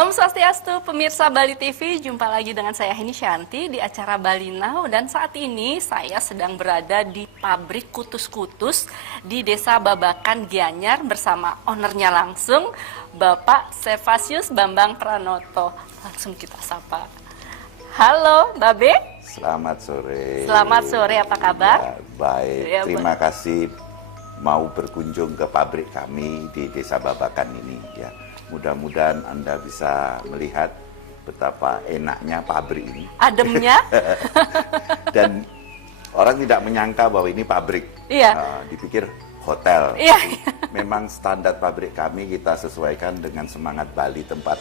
Om Swastiastu, pemirsa Bali TV, jumpa lagi dengan saya Heni Shanti di acara Bali Now, dan saat ini saya sedang berada di pabrik kutus-kutus di Desa Babakan, Gianyar bersama ownernya langsung, Bapak Servasius Bambang Pranoto. Langsung kita sapa. Halo, Babe. Selamat sore. Selamat sore, apa kabar? Ya, baik, Ya, terima kasih mau berkunjung ke pabrik kami di Desa Babakan ini ya. Mudah-mudahan Anda bisa melihat betapa enaknya pabrik ini. Ademnya. Dan orang tidak menyangka bahwa ini pabrik. Iya. Dipikir hotel. Iya. Memang standar pabrik kami kita sesuaikan dengan semangat Bali, tempat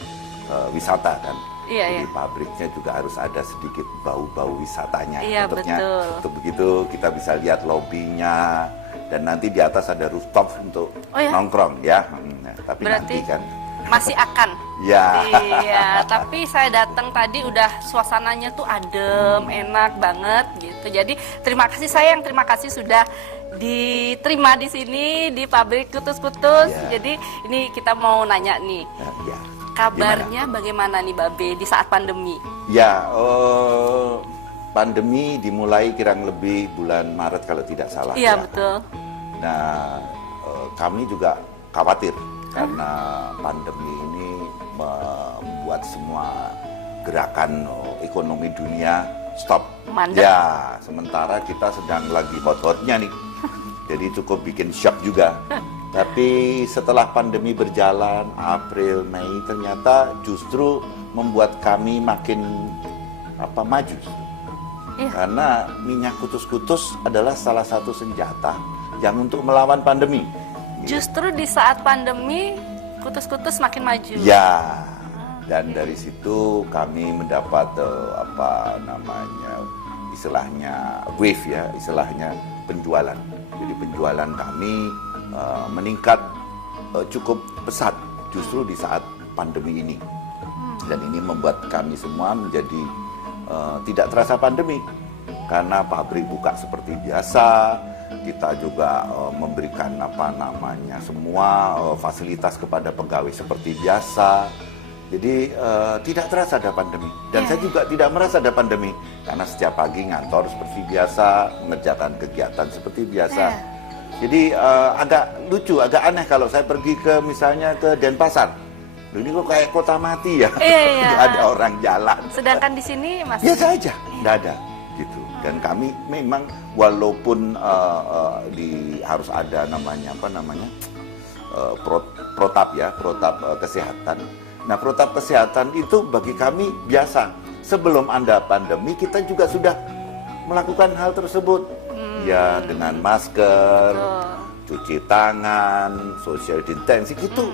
wisata kan. Iya, Jadi iya. pabriknya juga harus ada sedikit bau-bau wisatanya. Iya, betul. Untuk begitu kita bisa lihat lobbynya, dan nanti di atas ada rooftop untuk nongkrong ya. Tapi berarti nanti kan masih akan. ya. Iya, tapi saya datang tadi udah suasananya tuh adem, enak banget gitu. Jadi terima kasih sudah diterima di sini di pabrik kutus-kutus. Ya. Jadi ini kita mau nanya nih. Ya. Kabarnya bagaimana nih Babe di saat pandemi? Ya, pandemi dimulai kurang lebih bulan Maret kalau tidak salah. Iya, ya. betul. Nah, kami juga khawatir karena pandemi ini membuat semua gerakan ekonomi dunia stop. Mandek. Ya, sementara kita sedang lagi hot-hotnya nih. Jadi cukup bikin shock juga. Tapi setelah pandemi berjalan, April, Mei, ternyata justru membuat kami makin maju. Iya. Karena minyak kutus-kutus adalah salah satu senjata yang untuk melawan pandemi. Justru di saat pandemi kutus-kutus makin maju. Ya, dan dari situ kami mendapat istilahnya wave ya, istilahnya penjualan. Jadi penjualan kami meningkat cukup pesat justru di saat pandemi ini. Dan ini membuat kami semua menjadi tidak terasa pandemi, karena pabrik buka seperti biasa. Kita juga memberikan semua fasilitas kepada pegawai seperti biasa. Jadi tidak terasa ada pandemi. Dan saya juga tidak merasa ada pandemi, karena setiap pagi ngantor seperti biasa, mengerjakan kegiatan seperti biasa. Jadi agak lucu, agak aneh kalau saya pergi misalnya ke Denpasar. Ini kok kayak kota mati ya. Iya. Tidak ada orang jalan. Sedangkan di sini masih biasa aja, tidak ada gitu. Dan kami memang walaupun harus ada protap kesehatan. Nah, protap kesehatan itu bagi kami biasa. Sebelum ada pandemi kita juga sudah melakukan hal tersebut. Ya, dengan masker, cuci tangan, social distancing itu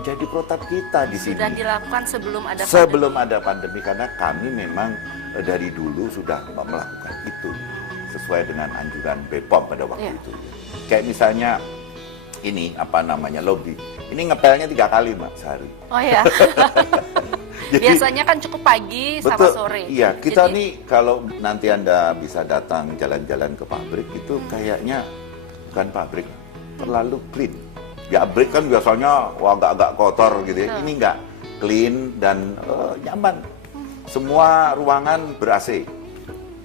jadi protap kita di sini. sudah dilakukan sebelum ada pandemi. Sebelum ada pandemi, karena kami memang dari dulu sudah melakukan itu sesuai dengan anjuran BPOM pada waktu itu. Kayak misalnya ini lobby. Ini ngepelnya 3 kali, Mbak, sehari. Oh ya. Biasanya kan cukup pagi sama sore. Iya, kita nih kalau nanti Anda bisa datang jalan-jalan ke pabrik itu kayaknya bukan pabrik, terlalu clean. Ya, pabrik kan biasanya agak-agak kotor gitu ya. Ini enggak, clean dan nyaman. Semua ruangan ber-AC.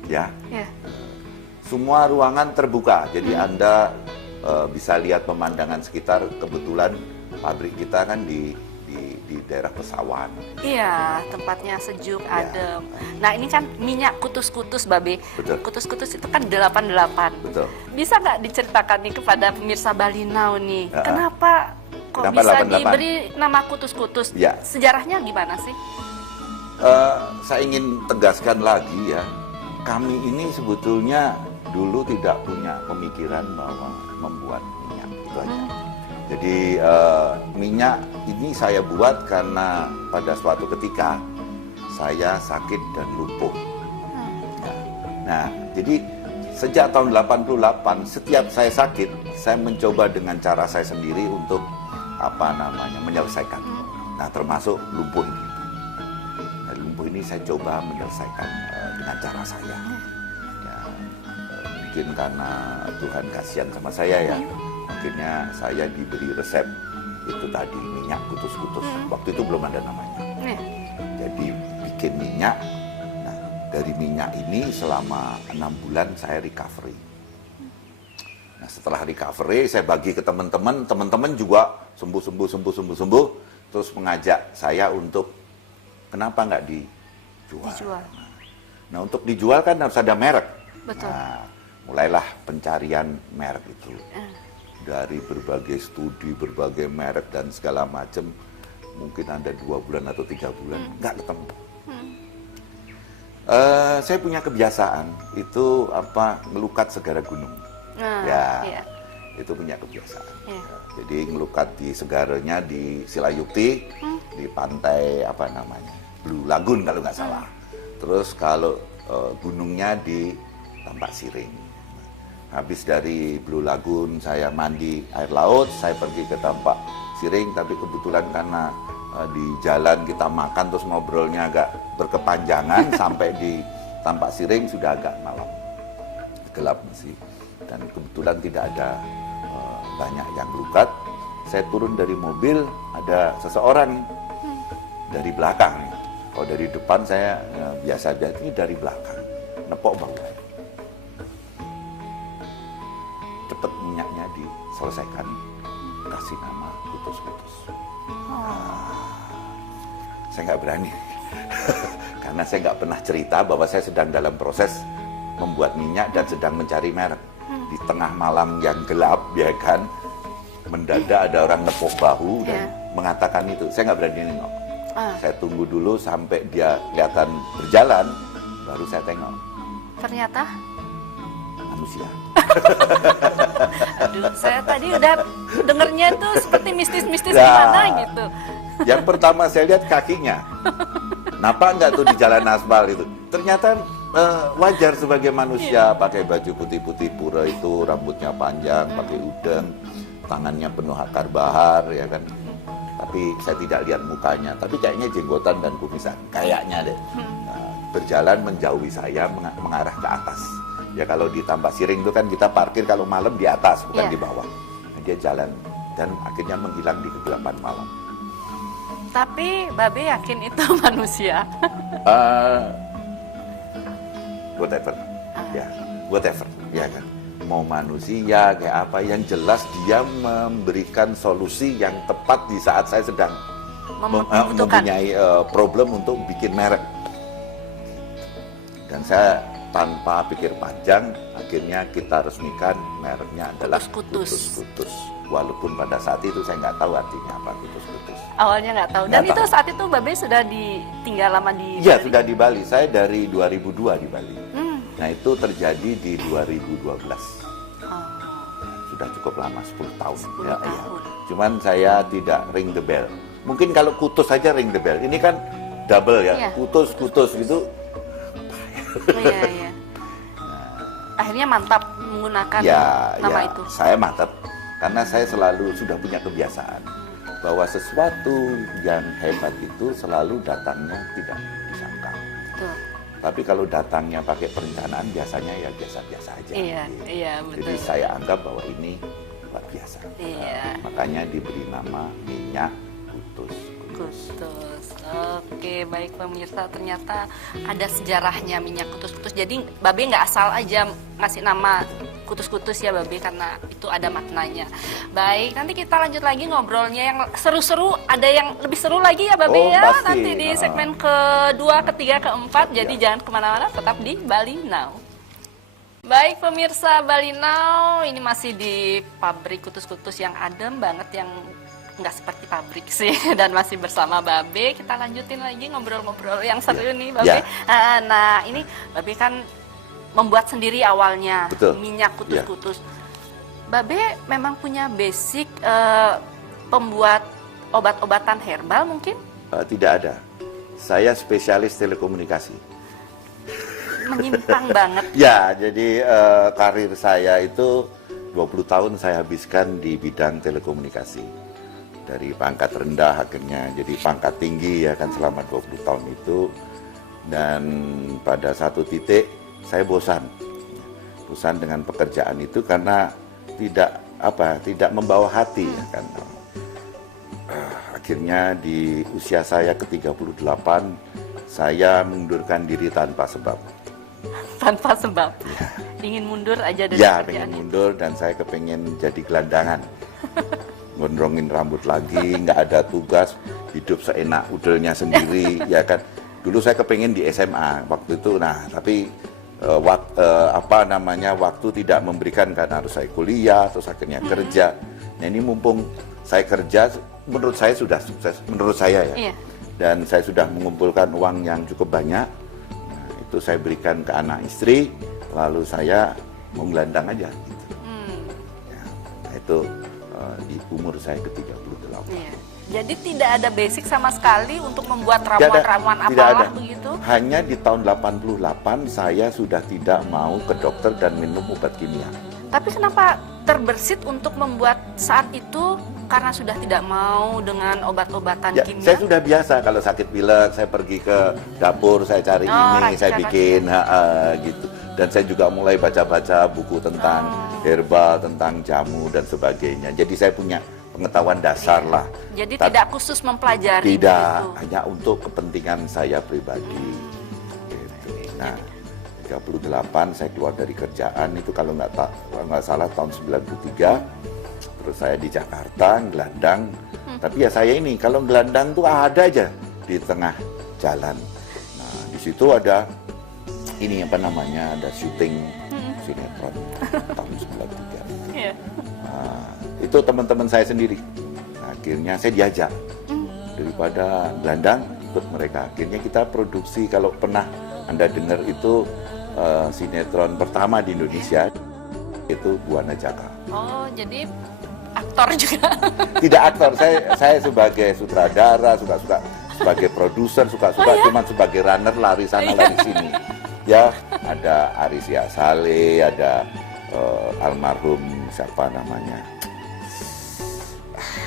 Ya. Semua ruangan terbuka. Jadi Anda bisa lihat pemandangan sekitar. Kebetulan pabrik kita kan di daerah Pesawan. Iya, tempatnya sejuk, adem. Nah, ini kan minyak kutus-kutus, Babe. Betul. Kutus-kutus itu kan 88. Betul. Bisa nggak diceritakan nih kepada pemirsa Bali Now nih, kenapa Kenapa bisa 88? diberi nama kutus-kutus? Ya. Sejarahnya gimana sih? Saya ingin tegaskan lagi ya, kami ini sebetulnya dulu tidak punya pemikiran bahwa membuat minyak itu aja. Jadi minyak ini saya buat karena pada suatu ketika saya sakit dan lumpuh. Nah, jadi sejak tahun 88 setiap saya sakit, saya mencoba dengan cara saya sendiri untuk menyelesaikan. Nah, termasuk lumpuh ini. Nah, lumpuh ini saya coba menyelesaikan dengan cara saya. Ya, mungkin karena Tuhan kasihan sama saya ya. Akhirnya saya diberi resep itu tadi minyak kutus-kutus. Waktu itu belum ada namanya. minyak. Nah, dari minyak ini selama 6 bulan saya recovery. Nah, setelah recovery saya bagi ke teman-teman, teman-teman juga sembuh, terus mengajak saya untuk kenapa nggak dijual. Nah, untuk dijual kan harus ada merek. Betul. Nah, mulailah pencarian merek itu. Dari berbagai studi, berbagai merek dan segala macam, mungkin ada 2 bulan atau 3 bulan nggak ketemu. Saya punya kebiasaan itu ngelukat segara gunung. Iya. Itu punya kebiasaan. Iya. Jadi ngelukat di segaranya di Silayukti, di pantai Blue Lagoon kalau nggak salah. Terus kalau gunungnya di Tambak Siring. Habis dari Blue Lagoon saya mandi air laut, saya pergi ke Tambak Siring, tapi kebetulan karena di jalan kita makan terus ngobrolnya agak berkepanjangan sampai di Tambak Siring sudah agak malam, gelap masih, dan kebetulan tidak ada banyak yang lukat. Saya turun dari mobil, ada seseorang dari belakang. Kalau dari depan saya biasa aja, ini dari belakang nepok bahu. Cepet minyaknya diselesaikan, kasih nama Kutus-Kutus. Saya nggak berani karena saya nggak pernah cerita bahwa saya sedang dalam proses membuat minyak dan sedang mencari merek. Di tengah malam yang gelap, ya kan, mendadak ada orang nepuk bahu dan mengatakan itu. Saya nggak berani nengok. Saya tunggu dulu sampai dia kelihatan berjalan, baru saya tengok. Ternyata manusia. Aduh, saya tadi udah dengernya tuh seperti mistis-mistis gimana gitu. Yang pertama saya lihat kakinya. Nampak nggak tuh di jalan aspal itu? Ternyata wajar sebagai manusia, pakai baju putih-putih pura itu, rambutnya panjang, pakai udeng, tangannya penuh akar bahar, ya kan. Tapi saya tidak lihat mukanya, tapi kayaknya jenggotan dan kumisan, kayaknya deh. Berjalan menjauhi saya, mengarah ke atas. Ya kalau di Tambak Siring itu kan kita parkir kalau malam di atas, bukan di bawah. Nah, dia jalan dan akhirnya menghilang di kegelapan malam. Tapi Babe yakin itu manusia? Whatever, whatever, ya kan. Mau manusia kayak apa, yang jelas dia memberikan solusi yang tepat di saat saya sedang mempunyai problem untuk bikin merek. Dan saya tanpa pikir panjang, akhirnya kita resmikan mereknya adalah Kutus-Kutus. Walaupun pada saat itu saya nggak tahu artinya apa Kutus-Kutus. Awalnya nggak tahu. Dan itu saat itu Babe sudah tinggal lama di Bali? Iya, sudah di Bali. Saya dari 2002 di Bali. Nah, itu terjadi di 2012. Sudah cukup lama, 10 tahun. 10 tahun. Ya. Cuman saya tidak ring the bell. Mungkin kalau Kutus saja ring the bell. Ini kan double ya. Kutus gitu. Iya. Akhirnya mantap menggunakan nama itu. Saya mantap karena saya selalu sudah punya kebiasaan bahwa sesuatu yang hebat itu selalu datangnya tidak disangka. Betul. Tapi kalau datangnya pakai perencanaan biasanya ya biasa-biasa aja. Iya, betul. Jadi saya anggap bahwa ini luar biasa. Iya. Makanya diberi nama minyak Kutus. Oke, baik pemirsa, ternyata ada sejarahnya minyak Kutus-Kutus. Jadi Babe nggak asal aja ngasih nama Kutus-Kutus ya Babe, karena itu ada maknanya. Baik, nanti kita lanjut lagi ngobrolnya yang seru-seru. Ada yang lebih seru lagi ya Babe ya. Pasti. Nanti di segmen kedua, ketiga, keempat. Jadi jangan kemana-mana, tetap di Bali Now. Baik pemirsa Bali Now, ini masih di pabrik Kutus-Kutus yang adem banget, yang nggak seperti pabrik sih, dan masih bersama Babe. Kita lanjutin lagi ngobrol-ngobrol yang seru nih Babe. Nah, ini Babe kan membuat sendiri awalnya. Betul. Minyak Kutus-Kutus. Babe memang punya basic pembuat obat-obatan herbal mungkin? Tidak ada. Saya spesialis telekomunikasi. Menyimpang banget. Ya, jadi karir saya itu 20 tahun saya habiskan di bidang telekomunikasi. Dari pangkat rendah akhirnya jadi pangkat tinggi ya kan selama 20 tahun itu. Dan pada satu titik saya bosan dengan pekerjaan itu karena tidak membawa hati ya kan. Akhirnya di usia saya ke-38 saya mengundurkan diri tanpa sebab. Tanpa sebab. Ingin mundur aja dari Ya, pekerjaan pengen itu. mundur dan saya kepengen jadi gelandangan. Gondrongin rambut lagi, nggak ada tugas, hidup seenak udelnya sendiri, ya kan. Dulu saya kepengen di SMA waktu itu, nah tapi waktu tidak memberikan karena harus saya kuliah, terus akhirnya kerja. Nah ini mumpung saya kerja, menurut saya sudah sukses, menurut saya ya. Iya. Dan saya sudah mengumpulkan uang yang cukup banyak, nah, itu saya berikan ke anak istri, lalu saya mau gelandang aja. Gitu. Ya, nah, itu di umur saya ke-38. Iya. Jadi tidak ada basic sama sekali untuk membuat Tidak ada, ramuan-ramuan tidak apalah ada. begitu. Hanya di tahun 88 saya sudah tidak mau ke dokter dan minum obat kimia. Tapi kenapa terbersit untuk membuat saat itu karena sudah tidak mau dengan obat-obatan Ya, kimia? saya sudah biasa kalau sakit pilek, saya pergi ke dapur, saya cari ini, saya bikin, gitu. Dan saya juga mulai baca-baca buku tentang herbal, tentang jamu dan sebagainya. Jadi saya punya pengetahuan dasar lah. Jadi tidak khusus mempelajari Tidak, begitu. hanya untuk kepentingan saya pribadi. Gitu. Nah, 38 saya keluar dari kerjaan itu kalau nggak salah tahun 93. Terus saya di Jakarta gelandang. Tapi ya saya ini kalau gelandang tuh ada aja di tengah jalan. Nah, di situ ada ini apa namanya, ada syuting sinetron tahun 93. Iya. Nah, itu teman-teman saya sendiri. Nah, akhirnya saya diajak daripada gelandang ikut mereka. Akhirnya kita produksi, kalau pernah Anda dengar itu sinetron pertama di Indonesia itu Buana Jaka. Oh, jadi aktor juga. Tidak aktor, saya sebagai sutradara, suka-suka sebagai produser, suka-suka cuman sebagai runner, lari sana lari sini. Ya, ada Arisya Saleh, ada almarhum siapa namanya,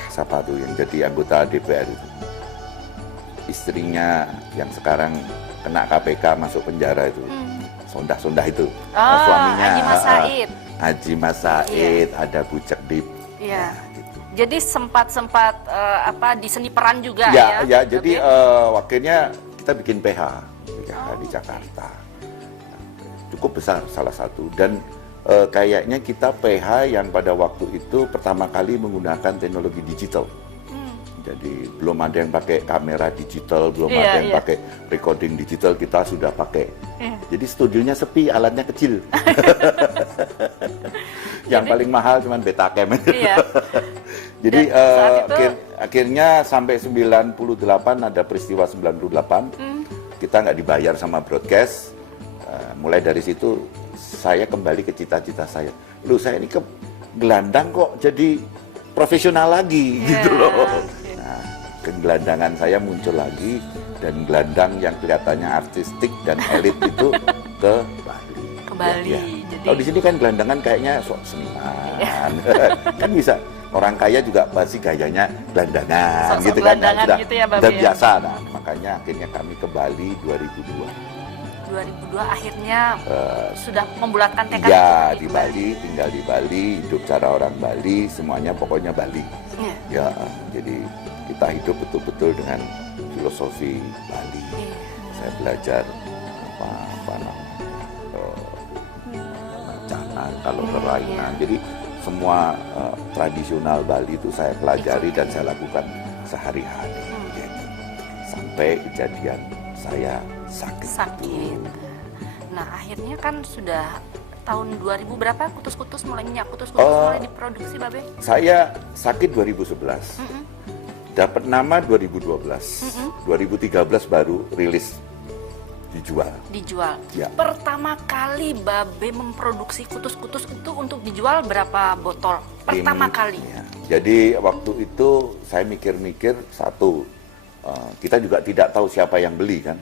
siapa tuh yang jadi anggota DPR itu, istrinya yang sekarang kena KPK masuk penjara itu, sondah-sondah itu, suaminya Haji Mas Said. Haji Mas Said, ada Bucek Dip. Iya. Gitu. Jadi sempat di seni peran juga Ya, ya. jadi wakilnya kita bikin PH di Jakarta. Cukup besar salah satu, dan kayaknya kita PH yang pada waktu itu pertama kali menggunakan teknologi digital. Jadi belum ada yang pakai kamera digital, belum ada yang pakai recording digital, kita sudah pakai. Jadi studionya sepi, alatnya kecil. Yang paling mahal cuman Betacam. Iya. Jadi saat itu, akhirnya sampai 98 ada peristiwa 98, kita nggak dibayar sama broadcast. Mulai dari situ saya kembali ke cita-cita saya. Loh, saya ini ke gelandang kok jadi profesional lagi gitu loh. Nah, kegelandangan saya muncul lagi, dan gelandang yang kelihatannya artistik dan elit itu ke Bali. Ke Bali. Ya. Jadi Kalau di sini kan gelandangan kayaknya sok seniman. Kan bisa. Orang kaya juga pasti gayanya gelandangan Sok-sok gitu kan. gelandangan gitu ya, Babe, Udah ya? biasa. Nah, makanya akhirnya kami ke Bali 2002. 2002 akhirnya sudah membulatkan tekad Ya, untuk di pergi ke Bali, tinggal di Bali, hidup cara orang Bali, semuanya pokoknya Bali. Iya. Ya, jadi kita hidup betul-betul dengan filosofi Bali. Iya. Saya belajar apa namanya, bencana, kalau kelainan. Jadi semua tradisional Bali itu saya pelajari dan saya lakukan sehari-hari. Gitu. Sampai kejadian saya sakit. Nah, akhirnya kan sudah tahun 2000 berapa kutus-kutus minyak kutus-kutus mulai diproduksi, Babe? Saya sakit 2011. Dapat nama 2012. 2013 baru rilis dijual. Ya. Pertama kali Babe memproduksi kutus-kutus itu untuk dijual berapa botol? Pertama kali. Ya. Jadi waktu itu saya mikir-mikir, satu, kita juga tidak tahu siapa yang beli kan.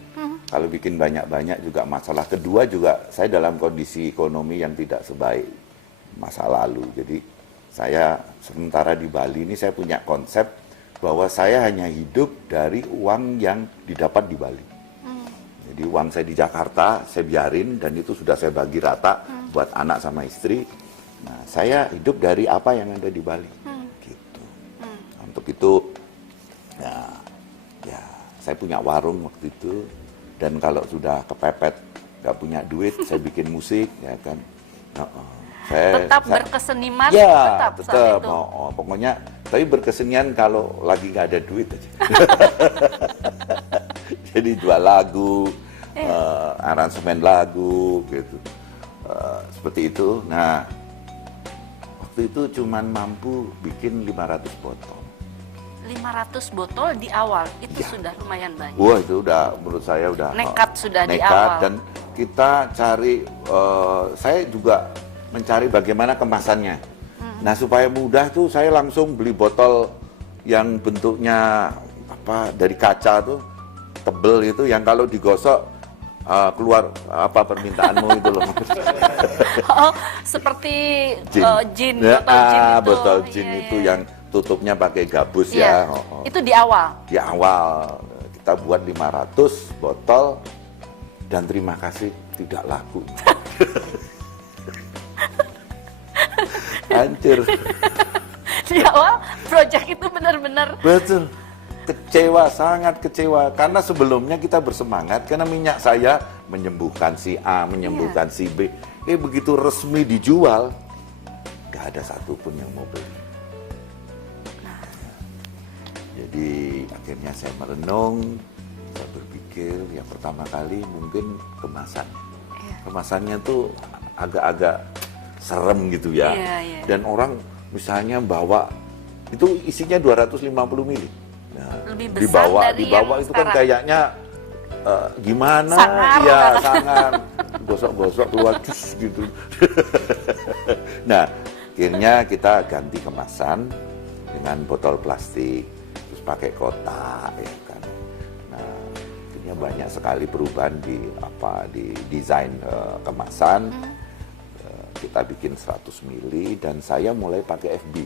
Kalau bikin banyak-banyak juga masalah. Kedua juga saya dalam kondisi ekonomi yang tidak sebaik masa lalu. Jadi saya sementara di Bali ini saya punya konsep bahwa saya hanya hidup dari uang yang didapat di Bali. Jadi uang saya di Jakarta saya biarin, dan itu sudah saya bagi rata buat anak sama istri. Nah, saya hidup dari apa yang ada di Bali. Gitu. Untuk itu ya saya punya warung waktu itu. Dan kalau sudah kepepet, nggak punya duit, saya bikin musik, ya kan. Tetap berkeseniman, ya, tetap saat itu. Pokoknya, tapi berkesenian kalau lagi nggak ada duit aja. Jadi jual lagu, aransemen lagu, gitu. Seperti itu. Nah, waktu itu cuman mampu bikin 500 botol. 500 botol di awal, itu Ya. sudah lumayan banyak. Wah, itu udah, menurut saya udah Nekat sudah di nekat, awal. dan kita cari, saya juga mencari bagaimana kemasannya. Nah, supaya mudah tuh saya langsung beli botol yang bentuknya dari kaca tuh, tebel itu, yang kalau digosok keluar permintaanmu itu loh. Oh, seperti gin, Ya, botol gin itu. botol gin Iya, itu iya. yang tutupnya pakai gabus Iya. ya. Itu di awal. Di awal kita buat 500 botol, dan terima kasih tidak laku. Hancur. Di awal project itu benar-benar Betul. Kecewa, sangat kecewa. Karena sebelumnya kita bersemangat, karena minyak saya menyembuhkan si A, menyembuhkan si B. Begitu resmi dijual, gak ada satupun yang mau beli. Jadi akhirnya saya merenung, saya berpikir yang pertama kali mungkin kemasan. Kemasannya tuh agak-agak serem gitu ya. Iya. Dan orang misalnya bawa, itu isinya 250 mili. Nah, Lebih besar dari dibawa yang itu kan sekarang. kayaknya gimana? Sangar, Ya, kan? sangar. Gosok-gosok keluar cus gitu. Nah, akhirnya kita ganti kemasan dengan botol plastik, terus pakai kotak, ya kan. Nah, akhirnya banyak sekali perubahan di desain kemasan. Kita bikin 100 mili, dan saya mulai pakai FB.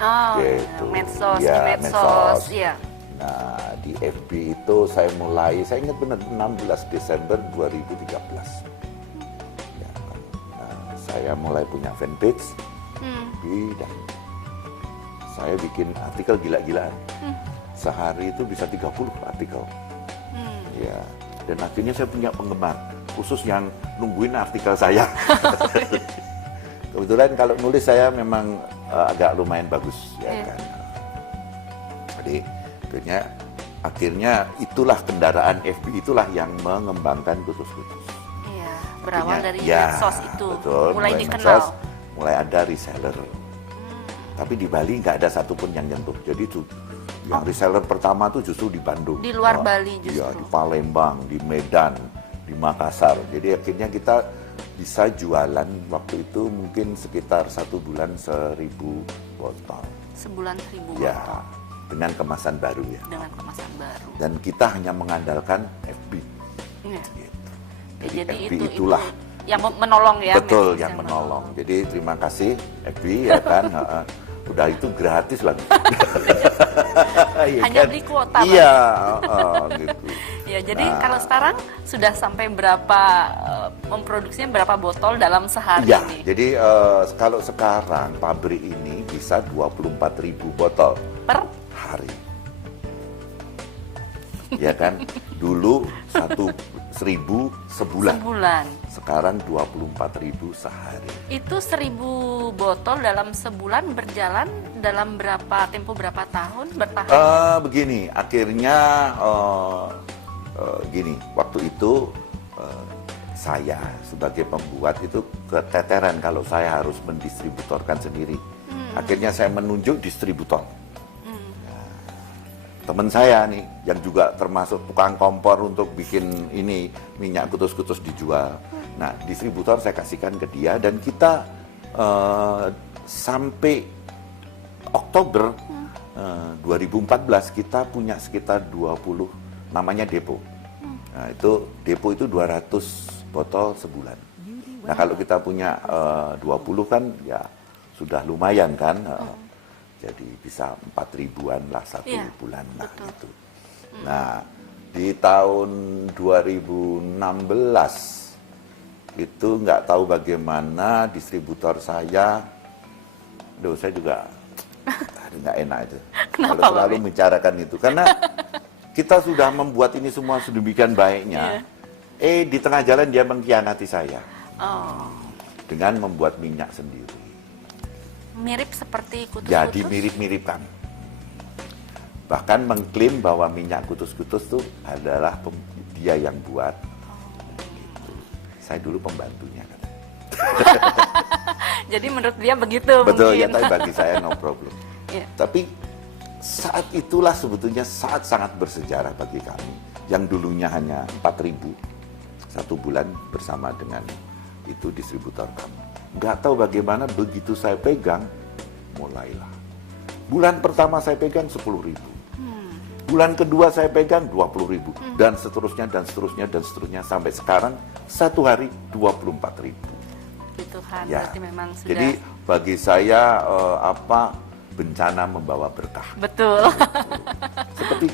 Oh, Gitu. medsos, Ya, di medsos, iya. Nah, di FB itu saya mulai, saya ingat benar 16 Desember 2013. Ya, nah, saya mulai punya fanpage FB, dan saya bikin artikel gila-gilaan. Sehari itu bisa 30 artikel. Ya, dan akhirnya saya punya penggemar khusus yang nungguin artikel saya. Kebetulan kalau nulis saya memang agak lumayan bagus, ya kan. Jadi akhirnya itulah kendaraan FB, itulah yang mengembangkan Kutus-Kutus. Iya, berawal Akhirnya, dari ya, medsos itu, betul, mulai dikenal. medsos, mulai ada reseller. Tapi di Bali nggak ada satupun yang nyentuh. Jadi yang reseller pertama tuh justru di Bandung. Di luar Bali justru. Iya, di Palembang, di Medan, di Makassar. Jadi akhirnya kita bisa jualan waktu itu mungkin sekitar 1 bulan 1.000 botol. Sebulan 1.000 Ya, botol dengan kemasan baru ya. dengan kemasan baru. Dan kita hanya mengandalkan FB. Iya. Gitu. Ya, jadi FB itu itulah. yang menolong ya. Betul, medsos yang menolong. Jadi terima kasih FB, ya kan. Udah itu gratis lagi. Iya Hanya kan? beli kuota, Pak. Iya, gitu. Ya, jadi Nah. kalau sekarang sudah sampai berapa memproduksinya berapa botol dalam sehari Ya, ini? jadi kalau sekarang pabrik ini bisa 24.000 botol Per hari. Ya kan? Dulu 1.000 sebulan. sebulan. Sekarang 24.000 sehari. Itu 1.000 botol dalam sebulan berjalan dalam tempo berapa tahun bertahan? Begini, akhirnya gini, waktu itu saya sebagai pembuat itu keteteran kalau saya harus mendistributorkan sendiri. Akhirnya saya menunjuk distributor. Teman saya nih, yang juga termasuk tukang kompor untuk bikin ini minyak kutus-kutus dijual. Nah, distributor saya kasihkan ke dia, dan kita sampai Oktober 2014 kita punya sekitar 20 namanya depo. Nah, itu depo itu 200 botol sebulan. Nah, kalau kita punya 20 kan ya sudah lumayan kan. Jadi bisa 4.000-an lah satu Iya, bulan lah betul. gitu. Nah, di tahun 2016 itu nggak tahu bagaimana distributor saya juga nggak enak itu. Kenapa, Kalau selalu Bang? membicarakan itu, karena kita sudah membuat ini semua sedemikian baiknya. Di tengah jalan dia mengkhianati saya. Dengan membuat minyak sendiri. Mirip seperti kutus-kutus. Jadi mirip-mirip kan. Bahkan mengklaim bahwa minyak kutus-kutus itu adalah dia yang buat. Gitu. Saya dulu pembantunya. Jadi menurut dia begitu. Betul mungkin. ya, tapi bagi saya no problem. Tapi saat itulah sebetulnya saat sangat bersejarah bagi kami. Yang dulunya hanya 4.000 satu bulan bersama dengan itu distributor kami. Nggak tahu bagaimana begitu saya pegang, mulailah. Bulan pertama saya pegang 10.000. Bulan kedua saya pegang 20.000. Dan seterusnya, dan seterusnya, dan seterusnya. Sampai sekarang, satu hari 24.000. Tuhan, ya. berarti memang sudah. Jadi bagi saya, bencana membawa berkah. Betul. Seperti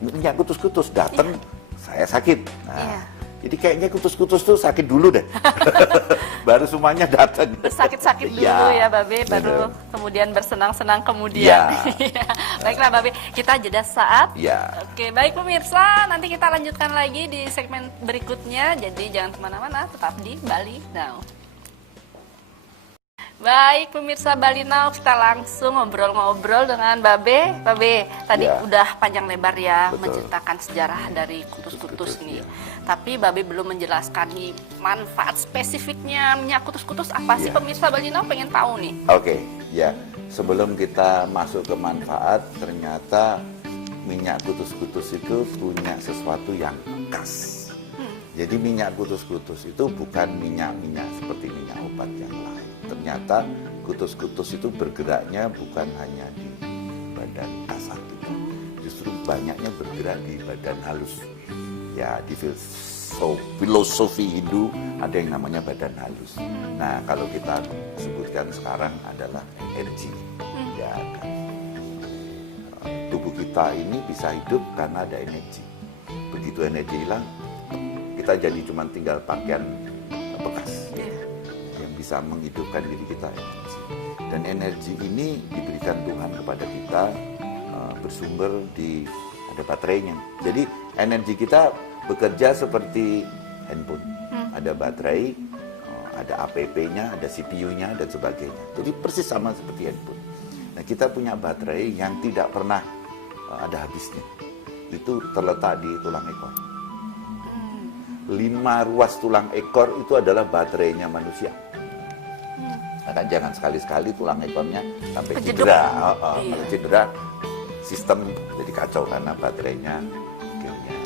minyak kutus-kutus, datang, saya sakit. Nah, jadi kayaknya kutus-kutus tuh sakit dulu deh. Baru semuanya datang. Sakit-sakit dulu ya Babe, baru kemudian bersenang-senang kemudian. Baiklah Babe, kita jeda saat. Oke, baik pemirsa, nanti kita lanjutkan lagi di segmen berikutnya. Jadi jangan kemana-mana, tetap di Bali Now. Baik pemirsa Bali Now, kita langsung ngobrol-ngobrol dengan Babe. Babe, tadi udah panjang lebar ya menceritakan sejarah dari kutus-kutus nih. Tapi Babe belum menjelaskan nih manfaat spesifiknya minyak kutus-kutus apa sih pemirsa Bali Now pengen tahu nih. Oke, ya. Sebelum kita masuk ke manfaat, ternyata minyak kutus-kutus itu punya sesuatu yang khas. Jadi minyak kutus-kutus itu bukan minyak-minyak seperti minyak obat yang lain. Ternyata kutus-kutus itu bergeraknya bukan hanya di badan kasar kita, justru banyaknya bergerak di badan halus. Ya, di filosofi Hindu ada yang namanya badan halus. Nah, kalau kita sebutkan sekarang adalah energi. Ya, kan? Tubuh kita ini bisa hidup karena ada energi. Begitu energi hilang, kita jadi cuma tinggal pakaian bekas. Bisa menghidupkan diri kita energi. Dan energi ini diberikan Tuhan kepada kita bersumber di ada baterainya. Jadi energi kita bekerja seperti handphone. Ada baterai, ada APP-nya, ada CPU-nya dan sebagainya. Jadi persis sama seperti handphone. Nah, kita punya baterai yang tidak pernah ada habisnya. Itu terletak di tulang ekor. 5 ruas tulang ekor itu adalah baterainya manusia. Nah, jangan sekali-sekali tulang ekornya sampai cedera. Kalau cedera, sistem jadi kacau karena baterainya akhirnya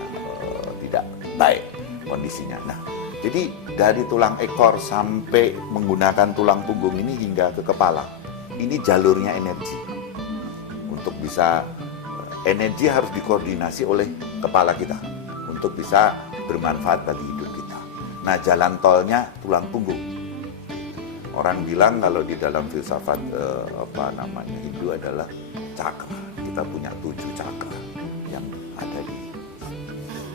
tidak baik kondisinya. Nah, jadi dari tulang ekor sampai menggunakan tulang punggung ini hingga ke kepala, ini jalurnya energi. Untuk bisa energi harus dikoordinasi oleh kepala kita untuk bisa bermanfaat bagi hidup kita. Nah, jalan tolnya tulang punggung. Orang bilang kalau di dalam filsafat Hindu adalah cakra. Kita punya 7 cakra yang ada di.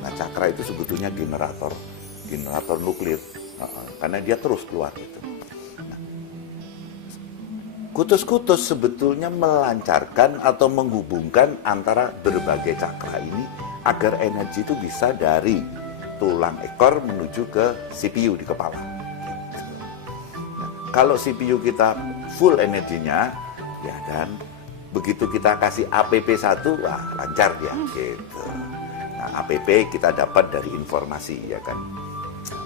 Nah, cakra itu sebetulnya generator nuklir, karena dia terus keluar gitu. Nah, kutus-kutus sebetulnya melancarkan atau menghubungkan antara berbagai cakra ini agar energi itu bisa dari tulang ekor menuju ke CPU di kepala. Kalau CPU kita full energinya, ya dan begitu kita kasih APP 1, wah lancar dia, gitu. Nah, APP kita dapat dari informasi, ya kan.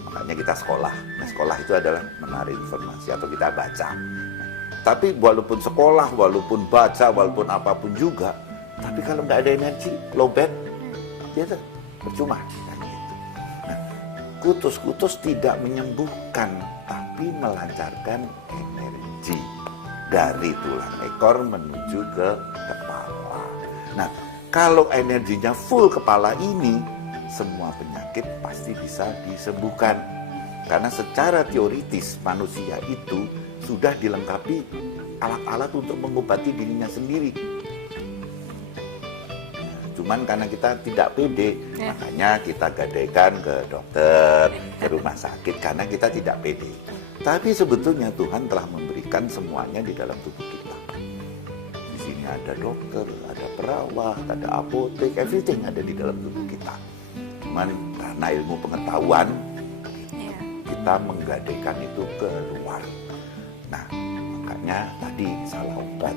Makanya kita sekolah. Nah, sekolah itu adalah menarik informasi atau kita baca. Nah, tapi walaupun sekolah, walaupun baca, walaupun apapun juga, tapi kalau nggak ada energi, low bed, dia percuma. Kan gitu. Nah, kutus-kutus tidak menyembuhkan, tapi melancarkan energi dari tulang ekor menuju ke kepala. Nah, kalau energinya full kepala ini, semua penyakit pasti bisa disembuhkan. Karena secara teoritis manusia itu sudah dilengkapi alat-alat untuk mengobati dirinya sendiri. Cuman karena kita tidak pede, makanya kita gadaikan ke dokter, ke rumah sakit, karena kita tidak pede. Tapi sebetulnya Tuhan telah memberikan semuanya di dalam tubuh kita. Di sini ada dokter, ada perawat, ada apotek, everything ada di dalam tubuh kita. Cuman karena ilmu pengetahuan, kita menggadaikan itu keluar. Nah, makanya tadi salah obat.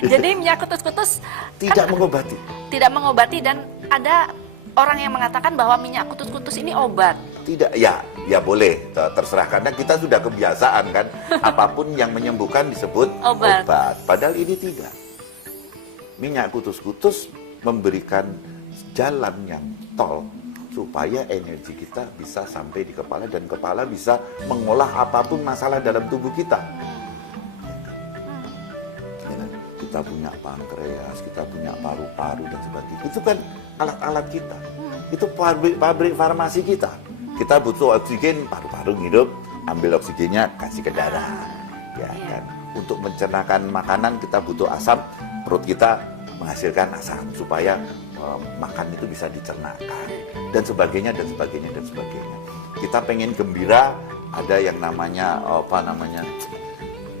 Jadi minyak kutus-kutus Tidak kan mengobati. tidak mengobati, dan ada orang yang mengatakan bahwa minyak kutus-kutus ini obat. Tidak, ya boleh, terserah, karena kita sudah kebiasaan kan, apapun yang menyembuhkan disebut Obat. Padahal ini tidak. Minyak kutus-kutus memberikan jalan yang tol supaya energi kita bisa sampai di kepala, dan kepala bisa mengolah apapun masalah dalam tubuh kita. Kita punya pankreas, kita punya paru-paru dan sebagainya. Itu kan alat-alat kita. Itu pabrik farmasi kita. Kita butuh oksigen, paru-paru hidup, ambil oksigennya kasih ke darah. Ya kan. Untuk mencernakan makanan kita butuh asam, perut kita menghasilkan asam supaya makan itu bisa dicernakan, dan sebagainya dan sebagainya dan sebagainya. Kita pengen gembira, ada yang namanya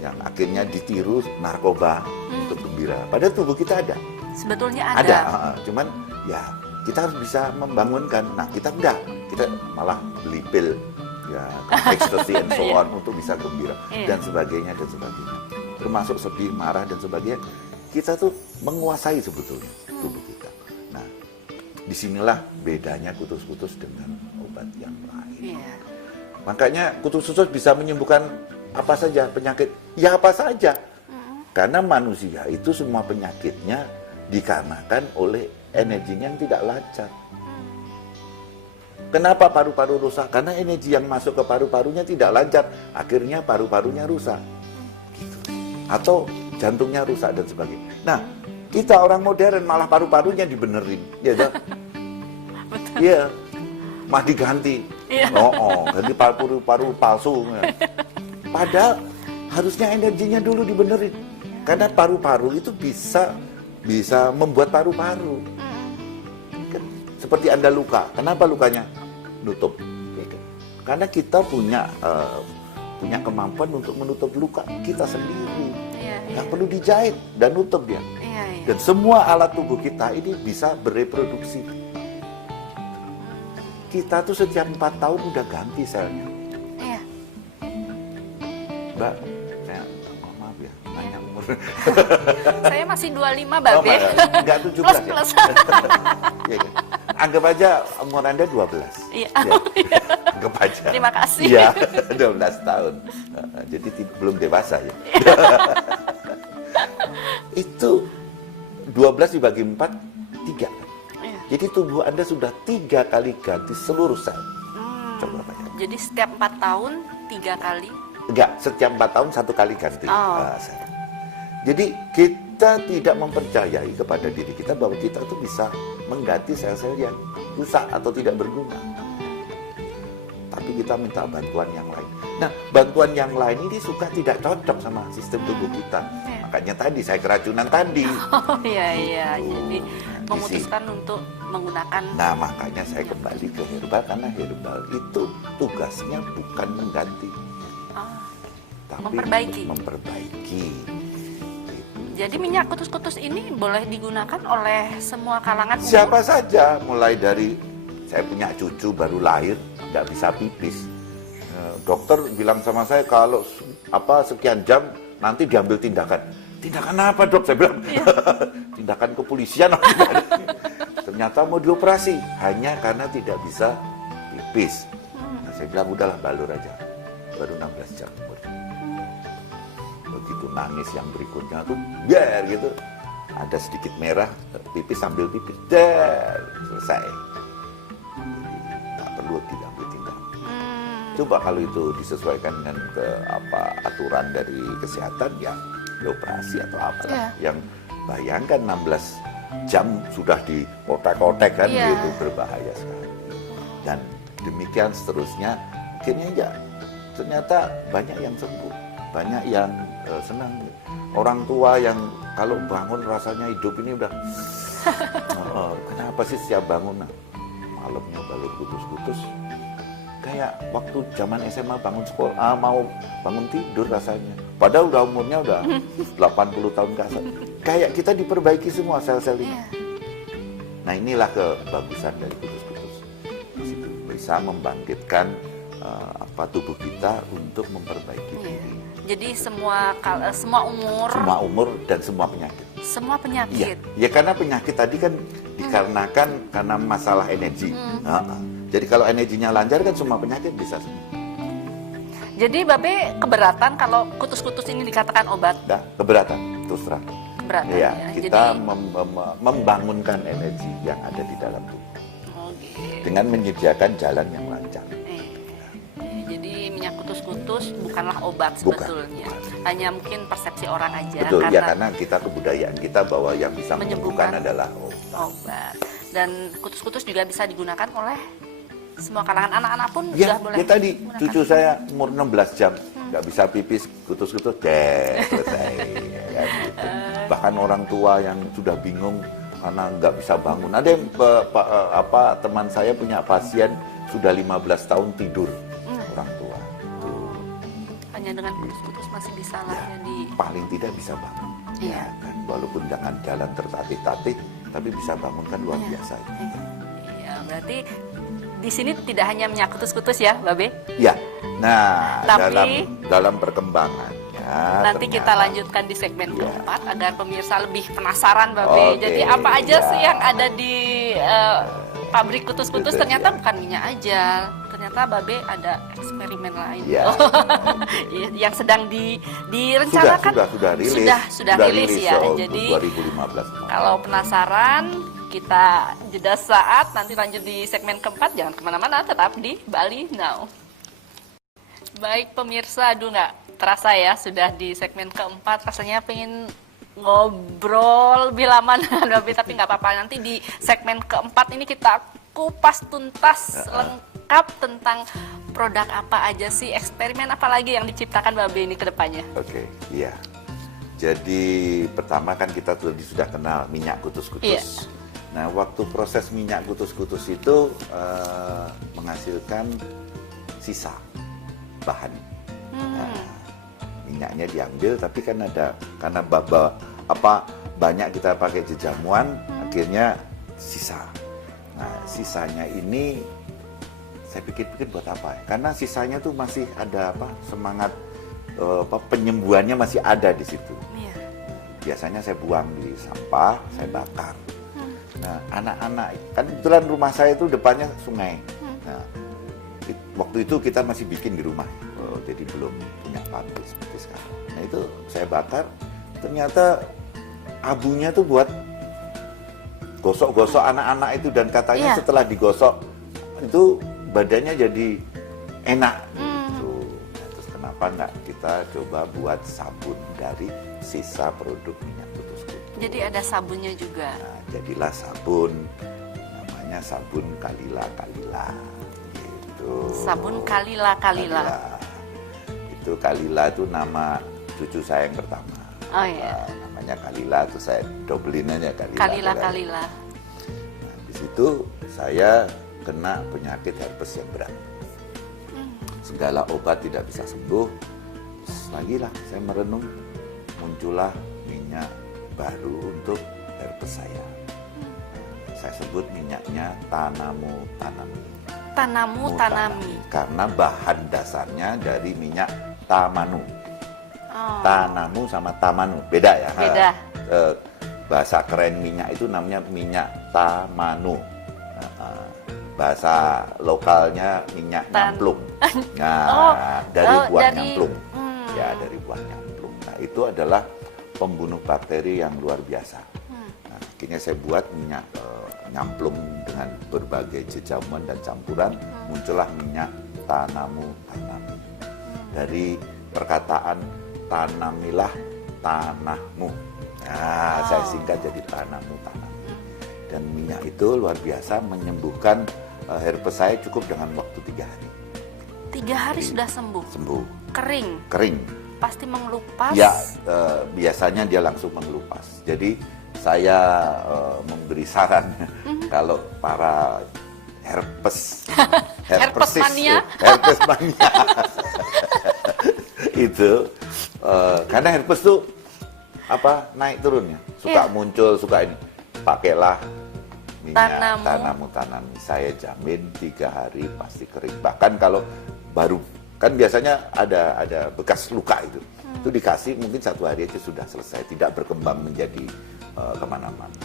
yang akhirnya ditiru narkoba untuk gembira. Padahal tubuh kita ada. Sebetulnya ada. Cuman ya kita harus bisa membangunkan. Nah, kita enggak. Kita malah beli pil, ya, ecstasy and so on untuk bisa gembira dan sebagainya dan sebagainya. Termasuk sedih, marah dan sebagainya. Kita tuh menguasai sebetulnya tubuh kita. Nah, disinilah bedanya kutus-kutus dengan obat yang lain. Makanya kutus-kutus bisa menyembuhkan apa saja penyakit, ya apa saja. Karena manusia itu semua penyakitnya dikarenakan oleh energinya yang tidak lancar. Kenapa paru-paru rusak? Karena energi yang masuk ke paru-parunya tidak lancar, akhirnya paru-parunya rusak. Gitu. Atau jantungnya rusak dan sebagainya. Nah, kita orang modern malah paru-parunya dibenerin, ya kan? Iya, mah diganti. Ganti paru-paru palsu. Padahal harusnya energinya dulu dibenerin. Karena paru-paru itu bisa membuat paru-paru. Seperti Anda luka, kenapa lukanya? Nutup. Karena kita punya kemampuan untuk menutup luka kita sendiri. Nggak perlu dijahit dan nutup dia. Dan semua alat tubuh kita ini bisa bereproduksi. Kita tuh setiap 4 tahun udah ganti selnya. Mbak, saya maaf ya, nanya umur. Saya masih 25, Babe. Enggak 17 plus. Ya, kan? Anggap aja umur Anda 12. Iya. Ya. Anggap aja. Terima kasih. Iya, 12 tahun. Jadi belum dewasa ya. Itu 12 dibagi 4, 3. Jadi tubuh Anda sudah 3 kali ganti seluruh sel. Coba bayangkan. Jadi setiap 4 tahun 3 kali? Enggak, setiap 4 tahun 1 kali ganti sel. Jadi kita tidak mempercayai kepada diri kita bahwa kita tuh bisa mengganti sel-sel yang rusak atau tidak berguna. Tapi kita minta bantuan yang lain. Nah, bantuan yang lain ini suka tidak cocok sama sistem tubuh kita. Makanya tadi saya keracunan tadi. Oh iya. Jadi memutuskan untuk menggunakan. Nah, makanya saya kembali ke herbal, karena herbal itu tugasnya bukan mengganti, tapi memperbaiki. Jadi minyak kutus-kutus ini boleh digunakan oleh semua kalangan umum? Siapa saja, mulai dari saya punya cucu baru lahir nggak bisa pipis. Dokter bilang sama saya kalau sekian jam nanti diambil tindakan. Tindakan apa, Dok? Saya bilang tindakan kepolisian. Ternyata mau dioperasi hanya karena tidak bisa pipis. Nah, saya bilang udahlah, balur aja. Baru 16 jam. Begitu nangis yang berikutnya tuh biar gitu, ada sedikit merah, pipis sambil pipis, selesai. Nggak perlu diambil tindakan. Coba kalau itu disesuaikan dengan aturan dari kesehatan, ya operasi atau apalah. Yang bayangkan 16 jam sudah di kotak-kotak kan, gitu, berbahaya sekali. Dan demikian seterusnya, akhirnya ya ternyata banyak yang sembuh, banyak yang senang. Orang tua yang kalau bangun rasanya hidup ini udah kenapa sih setiap bangun malamnya balur kutus-kutus, kayak waktu zaman SMA bangun sekolah, mau bangun tidur rasanya. Padahal udah umurnya udah 80 tahun ke atas. Kayak kita diperbaiki semua sel-sel ini. Nah inilah kebagusan dari kutus-kutus. Di situ bisa membangkitkan tubuh kita untuk memperbaiki diri. Jadi semua umur. Semua umur dan semua penyakit. Semua penyakit. Ya karena penyakit tadi kan dikarenakan karena masalah energi. Jadi kalau energinya lancar kan semua penyakit bisa sembuh. Jadi Babe keberatan kalau kutus-kutus ini dikatakan obat? Nah, keberatan, terus terang. Keberatan Ya, ya. kita Jadi membangunkan energi yang ada di dalam tubuh gitu. dengan menyediakan jalan yang lancar. Jadi minyak kutus-kutus bukanlah obat Bukan, sebetulnya. Hanya mungkin persepsi orang aja. Betul, ya karena kita kebudayaan kita bahwa yang bisa menyembuhkan adalah obat. Dan kutus-kutus juga bisa digunakan oleh semua kalangan, anak-anak pun ya, sudah boleh. Ya tadi gunakan. cucu saya umur 16 jam nggak bisa pipis, kutus-kutus selesai. Ya, gitu. Bahkan orang tua yang sudah bingung karena nggak bisa bangun. Ada yang teman saya punya pasien sudah 15 tahun tidur, orang tua. Hanya dengan kutus-kutus masih bisa lah Ya, jadi paling tidak bisa bangun. Iya. Kan, walaupun jangan jalan tertatih-tatih, tapi bisa bangun kan luar biasa. Iya, berarti di sini tidak hanya minyak kutus-kutus ya, Babe? Ya, nah Tapi dalam perkembangannya nanti kita lanjutkan di segmen keempat agar pemirsa lebih penasaran, Babe. Oke, Jadi apa aja ya. sih yang ada di pabrik kutus-kutus? Betul, Ternyata ya. bukan minyak aja. Ternyata Babe ada eksperimen lain. Ya. Yang sedang direncanakan. Sudah rilis. Sudah rilis ya. Jadi 2015. kalau penasaran, kita jeda saat, nanti lanjut di segmen keempat. Jangan kemana-mana, tetap di Bali Now. Baik pemirsa, aduh nggak terasa ya sudah di segmen keempat. Rasanya pengen ngobrol lebih lama dengan Babe, tapi nggak apa-apa. Nanti di segmen keempat ini kita kupas tuntas lengkap tentang produk apa aja sih, eksperimen apa lagi yang diciptakan Babe ini ke depannya. Oke, iya. Jadi pertama kan kita tadi sudah kenal minyak kutus-kutus. Iya. Nah, waktu proses minyak kutus-kutus itu menghasilkan sisa bahan. Nah, minyaknya diambil, tapi kan ada karena banyak kita pakai jejamuan, akhirnya sisa. Nah, sisanya ini saya pikir-pikir buat apa? Karena sisanya tuh masih ada semangat penyembuhannya masih ada di situ. Iya. Biasanya saya buang di sampah, saya bakar. Nah, anak-anak kan kebetulan rumah saya itu depannya sungai. Nah, waktu itu kita masih bikin di rumah, jadi belum punya pabrik seperti sekarang. Nah, itu saya bakar, ternyata abunya tuh buat gosok-gosok anak-anak itu, dan katanya setelah digosok itu badannya jadi enak. Gitu. Nah, terus kenapa nggak kita coba buat sabun dari sisa produk minyak kutus-kutus? Jadi ada sabunnya juga. Nah, jadilah sabun, namanya sabun Kalila. Gitu. Sabun Kalila. Itu Kalila itu nama cucu saya yang pertama. Oh iya. Namanya Kalila, itu saya dobelin aja Kalila. Kalila. Nah, di situ saya kena penyakit herpes yang berat. Segala obat tidak bisa sembuh. Terus lagi lah saya merenung, muncullah minyak baru untuk herpes saya. Saya sebut minyaknya Tanamu Tanami. Karena bahan dasarnya dari minyak Tamanu. Tanamu sama Tamanu beda ya. Beda. Bahasa keren minyak itu namanya minyak Tamanu. Bahasa lokalnya minyak nyamplung. Nah, dari buah nyamplung. Ya, dari buah nyamplung. Nah, itu adalah pembunuh bakteri yang luar biasa. Nah, akhirnya saya buat minyak nyamplung dengan berbagai jejamuan dan campuran, muncullah minyak Tanamu Tanami. Dari perkataan tanamilah tanahmu. Nah, saya singkat jadi Tanamu Tanami. Dan minyak itu luar biasa menyembuhkan herpes saya cukup dengan waktu 3 hari. 3 hari sudah sembuh? Sembuh. Kering? Pasti mengelupas? Ya, biasanya dia langsung mengelupas. Jadi saya memberi saran kalau para herpes. Herpes mania. Herpes mania. Itu karena herpes tuh naik turunnya, suka muncul, suka ini. Pakailah minyak tanami. Saya jamin 3 hari pasti kering. Bahkan kalau baru, kan biasanya ada bekas luka itu dikasih mungkin 1 hari aja sudah selesai, tidak berkembang menjadi kemana-mana.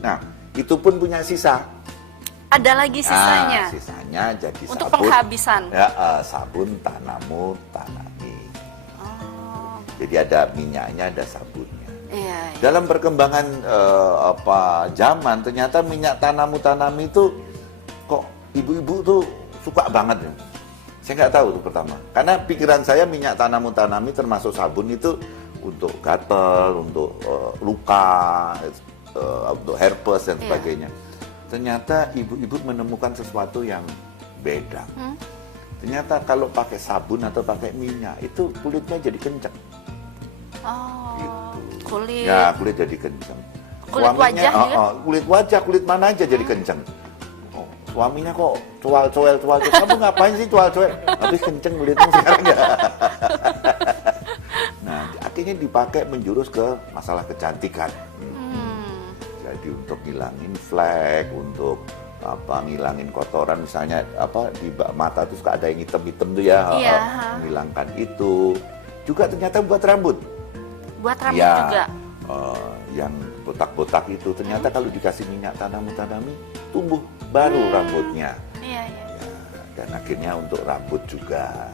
Nah, itu pun punya sisa. Ada lagi sisanya? Sisanya jadi untuk sabun. Penghabisan? Ya, sabun tanami. Jadi ada minyaknya, ada sabunnya. Iya. Dalam perkembangan zaman, ternyata minyak tanami itu kok ibu-ibu tuh suka banget ya. Saya nggak tahu tuh pertama. Karena pikiran saya minyak tanami termasuk sabun itu untuk gatal, untuk luka, untuk herpes dan sebagainya. Ternyata ibu-ibu menemukan sesuatu yang beda. Ternyata kalau pakai sabun atau pakai minyak itu kulitnya jadi kencang. Kulit. Ya, kulit jadi kencang. Kulit wajah juga? Kulit wajah, kulit mana aja jadi kencang. Suaminya kok cual-cuel. Kamu ngapain sih cual-cuel? Habis kenceng kulitnya sekarang ya. Nah, akhirnya dipakai menjurus ke masalah kecantikan. Jadi untuk ngilangin flek, untuk ngilangin kotoran, misalnya di mata tuh suka ada yang hitam-hitam tuh ya, menghilangkan itu. Juga ternyata buat rambut. Buat rambut juga. Yang botak-botak itu ternyata kalau dikasih minyak tanami tumbuh baru rambutnya. Ya, dan akhirnya untuk rambut juga.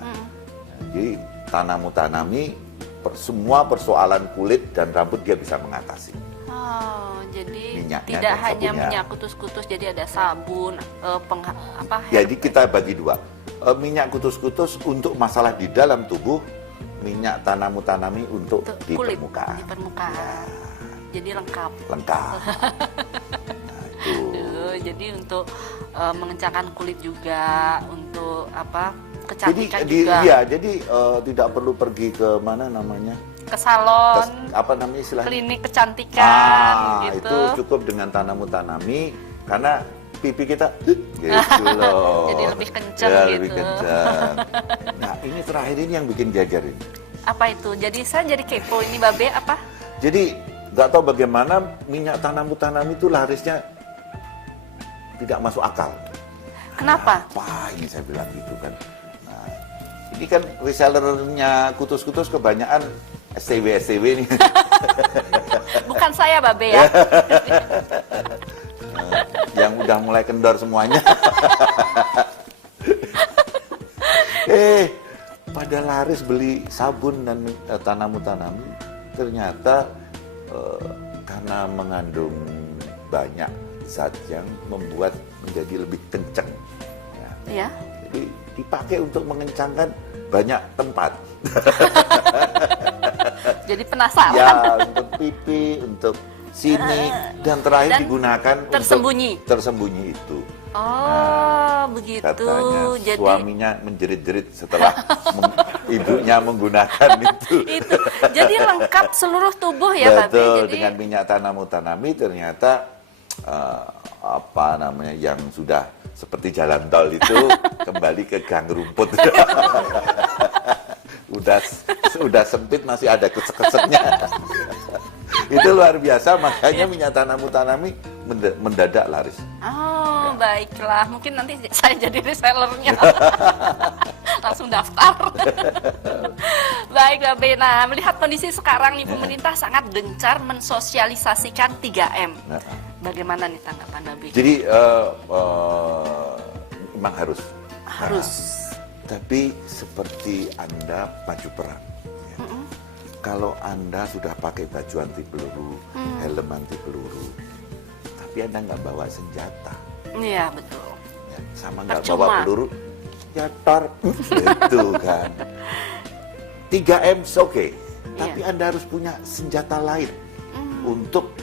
Jadi tanami semua persoalan kulit dan rambut dia bisa mengatasi. Jadi minyaknya tidak hanya minyak kutus-kutus, jadi ada sabun, Jadi kita bagi 2. Minyak kutus-kutus untuk masalah di dalam tubuh, minyak tanami untuk di kulit, permukaan. Di permukaan. Jadi lengkap. Nah, itu. Jadi untuk mengencangkan kulit juga, untuk kecantikan juga. Iya, jadi tidak perlu pergi ke mana namanya? Ke salon, istilahnya? Klinik kecantikan, gitu. Itu cukup dengan tanami karena pipi kita gitu loh. Jadi lebih kencang ya, gitu. Lebih kencang. Nah, ini terakhir ini yang bikin jajar ini. Apa itu? Jadi saya jadi kepo ini, Babe, apa? Jadi nggak tahu bagaimana minyak tanami itu larisnya tidak masuk akal. Kenapa? Apa ini saya bilang gitu kan. Nah, ini kan resellernya kutus-kutus kebanyakan STW nih. Bukan saya, Babe, ya. Yang udah mulai kendor semuanya. Pada laris beli sabun dan tanami, ternyata karena mengandung banyak zat yang membuat menjadi lebih kencang. Ya. Jadi dipakai untuk mengencangkan banyak tempat. Jadi penasaran. Ya, untuk pipi, untuk sini, dan terakhir digunakan tersembunyi. Untuk tersembunyi itu. Begitu. Katanya jadi suaminya menjerit-jerit setelah ibunya menggunakan itu. Jadi lengkap seluruh tubuh ya, Betul, Babe. Jadi dengan minyak tanami ternyata yang sudah seperti jalan tol itu kembali ke gang rumput. Udah sempit masih ada kesek-keseknya. Itu luar biasa, makanya minyak tanami mendadak laris. Baiklah, mungkin nanti saya jadi resellernya. Langsung daftar. Baik, Babe. Nah, melihat kondisi sekarang nih, pemerintah sangat gencar mensosialisasikan 3M. Bagaimana nih tanggapan Babe? Jadi memang harus. Tapi seperti Anda maju perang. Kalau Anda sudah pakai baju anti peluru, helm anti peluru, tapi Anda nggak bawa senjata. Iya, betul. Ya, sama nggak bawa peluru, ya itu kan. 3M oke, tapi Anda harus punya senjata lain untuk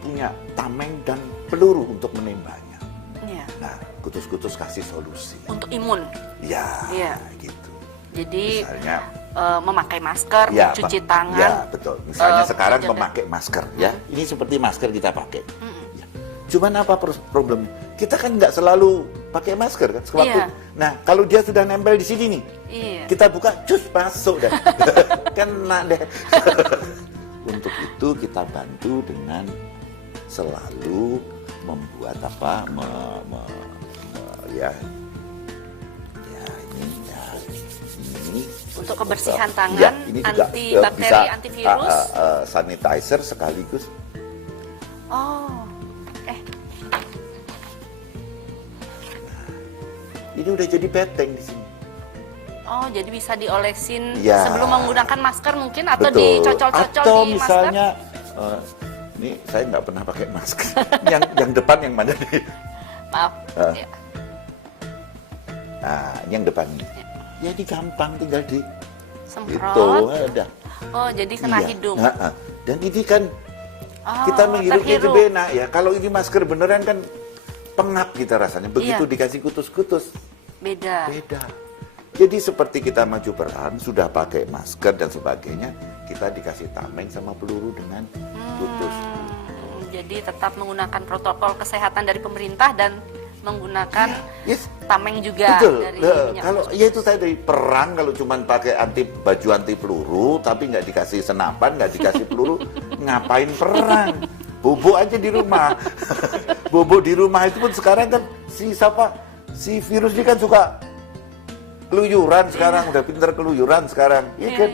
punya tameng dan peluru untuk menembaknya. Nah, kutus-kutus kasih solusi. Untuk imun. Ya, gitu. Jadi misalnya memakai masker, mencuci tangan. Ya, betul. Misalnya sekarang memakai masker, ya. Ini seperti masker kita pakai. Ya. Cuman apa problem? Kita kan nggak selalu pakai masker kan sewaktu. Iya. Nah, kalau dia sudah nempel di sini nih, Iya. kita buka, cus masuk dah. Kena deh. Untuk itu kita bantu dengan selalu membuat apa, ya ini Untuk kebersihan tangan, ya, ini juga antibakteri, bisa, antivirus. sanitizer sekaligus. Oh, Ini udah jadi beteng di sini. oh, jadi bisa diolesin Ya. sebelum menggunakan masker mungkin atau Betul. dicocol-cocol Atau di misalnya, masker? ini saya nggak pernah pakai masker. yang depan yang mana nih? Maaf. Ya. Nah, ini yang depan nih. Ya ini gampang, tinggal di Semprot. itu ada. Oh, jadi kena Iya. hidung. Dan ini kan Oh, kita menghirupnya terhirup. jebena ya. Kalau ini masker beneran kan pengap kita rasanya. Begitu Iya. dikasih kutus-kutus, Beda. beda. Jadi seperti kita maju perang, sudah pakai masker dan sebagainya, kita dikasih tameng sama peluru dengan kutus. Jadi tetap menggunakan protokol kesehatan dari pemerintah dan menggunakan Yes. tameng juga Betul. dari minyak Kalau ya itu saya dari perang, kalau cuman pakai baju anti peluru tapi nggak dikasih senapan, nggak dikasih peluru, ngapain perang? Bobo aja di rumah. Bobo di rumah itu pun sekarang kan si virus ini kan suka keluyuran sekarang, udah pinter keluyuran sekarang. Ya kan?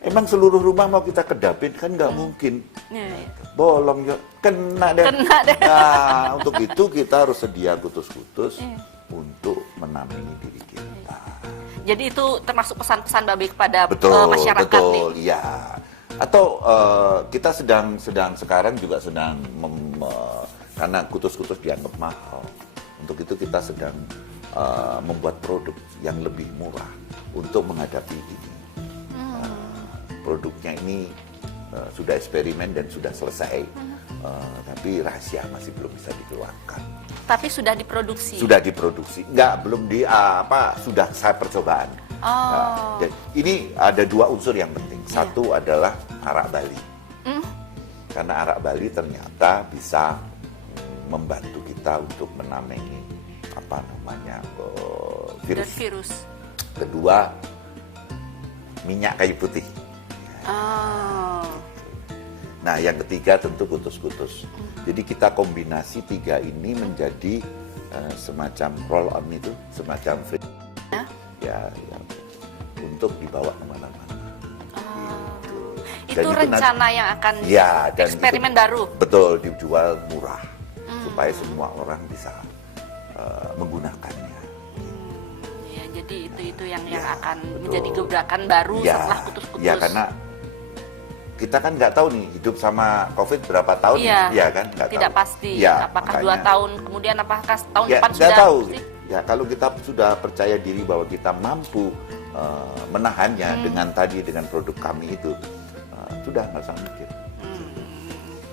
Emang seluruh rumah mau kita kedapin kan nggak mungkin. Iya. Bolong ya, kena deh. Kena deh. Nah, untuk itu kita harus sedia kutus-kutus untuk menamani diri kita. Jadi itu termasuk pesan-pesan Babe kepada Betul, masyarakat betul, nih. iya. Atau kita sedang sekarang juga sedang karena kutus-kutus dianggap mahal. Untuk itu kita sedang membuat produk yang lebih murah untuk menghadapi ini. Produknya ini sudah eksperimen dan sudah selesai, tapi rahasia masih belum bisa dikeluarkan. Tapi sudah diproduksi. Sudah diproduksi, belum sudah saya percobaan. Oh. Dan ini ada dua unsur yang penting. Satu adalah arak Bali, karena arak Bali ternyata bisa membantu kita untuk menamengi virus. Virus. Kedua, minyak kayu putih. Oh. Nah, yang ketiga tentu kutus-kutus. Jadi kita kombinasi tiga ini menjadi semacam roll on itu, semacam free. Ya, untuk dibawa kemana-mana. Itu rencana yang akan dan eksperimen itu, baru. Betul, dijual murah supaya semua orang bisa menggunakannya. Ya, jadi itu yang akan menjadi gebrakan baru setelah kutus-kutus. Ya, karena kita kan nggak tahu nih hidup sama COVID berapa tahun, ya kan? Nggak tidak tahu. pasti. Ya, apakah makanya, 2 tahun kemudian, apakah tahun ya, depan nggak sudah tahu. pasti? Ya, kalau kita sudah percaya diri bahwa kita mampu menahannya dengan produk kami itu, sudah nggak usah mikir.